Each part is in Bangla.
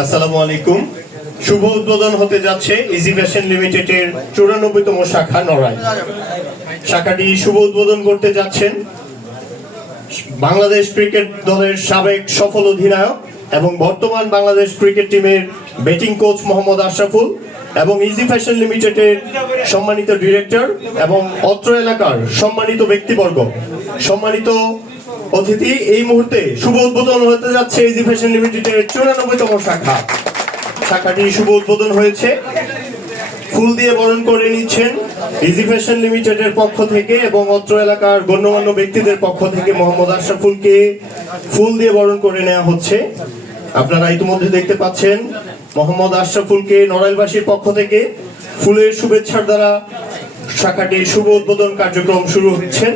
আসসালামু আলাইকুম। শুভ উদ্বোধন হতে যাচ্ছে ইজি ফ্যাশন লিমিটেডের 94তম শাখা নড়াইল। শাখাটি শুভ উদ্বোধন করতে যাচ্ছেন বাংলাদেশ ক্রিকেট দলের সাবেক সফল অধিনায়ক এবং বর্তমান বাংলাদেশ ক্রিকেট টিমের ব্যাটিং কোচ মোহাম্মদ আশরাফুল এবং ইজি ফ্যাশন লিমিটেডের সম্মানিত ডিরেক্টর এবং অত্র এলাকার সম্মানিত ব্যক্তিবর্গ। সম্মানিত অতিথি, এই মুহূর্তে শুভ উদ্বোধন হতে যাচ্ছে ইজি ফ্যাশন লিমিটেডের 94তম শাখা। শাখাটি শুভ উদ্বোধন হয়েছে। ফুল দিয়ে বরণ করে নিচ্ছেন ইজি ফ্যাশন লিমিটেডের পক্ষ থেকে এবং অত্র এলাকার গণ্যমান্য ব্যক্তিদের পক্ষ থেকে মোহাম্মদ আশরাফুলকে ফুল দিয়ে বরণ করে নেওয়া হচ্ছে। আপনারা ইতিমধ্যে দেখতে পাচ্ছেন মোহাম্মদ আশরাফুলকে নড়াইলবাসীর পক্ষ থেকে ফুলের শুভেচ্ছার দ্বারা শাখাটির শুভ উদ্বোধন কার্যক্রম শুরু হচ্ছে।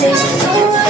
Just